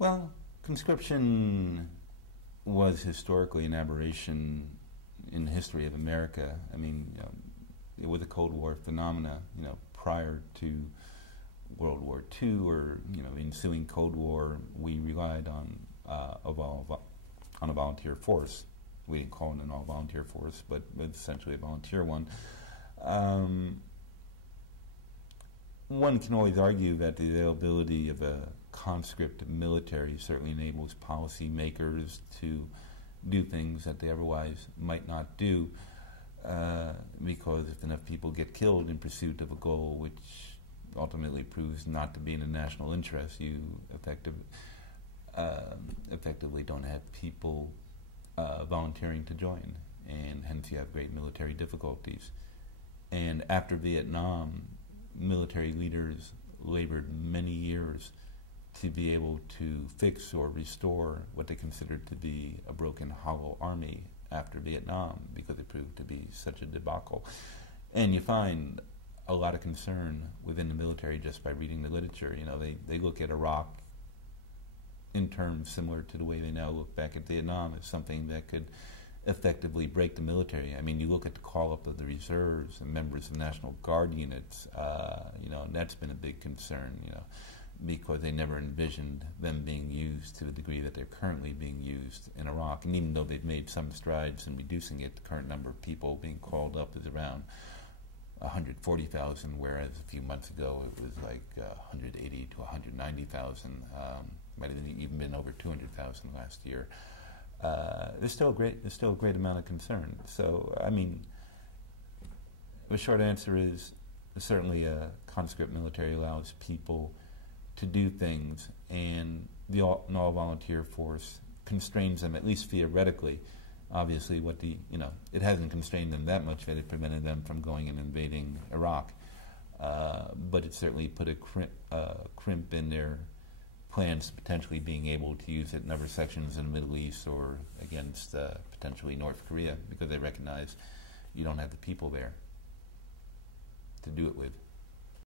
Well, conscription was historically an aberration in the history of America. I mean, it was a Cold War phenomena. Prior to World War II or ensuing Cold War, we relied on a volunteer force. We didn't call it an all-volunteer force, but essentially a volunteer one. One can always argue that the availability of a conscript military certainly enables policymakers to do things that they otherwise might not do, because if enough people get killed in pursuit of a goal which ultimately proves not to be in the national interest, you effectively don't have people volunteering to join, and hence you have great military difficulties. And after Vietnam, military leaders labored many years to be able to fix or restore what they considered to be a broken, hollow army after Vietnam, because it proved to be such a debacle. And you find a lot of concern within the military just by reading the literature. They look at Iraq in terms similar to the way they now look back at Vietnam as something that could effectively break the military. I mean, you look at the call-up of the reserves and members of National Guard units, and that's been a big concern, because they never envisioned them being used to the degree that they're currently being used in Iraq. And even though they've made some strides in reducing it, the current number of people being called up is around 140,000, whereas a few months ago it was like 180 to 190,000. Might have even been over 200,000 last year. There's still a great amount of concern. So, I mean, the short answer is certainly a conscript military allows people to do things, and the all-volunteer force constrains them, at least theoretically. Obviously, it hasn't constrained them that much that it prevented them from going and invading Iraq, but it certainly put a crimp in their plans, potentially being able to use it in other sections in the Middle East or against potentially North Korea, because they recognize you don't have the people there to do it with.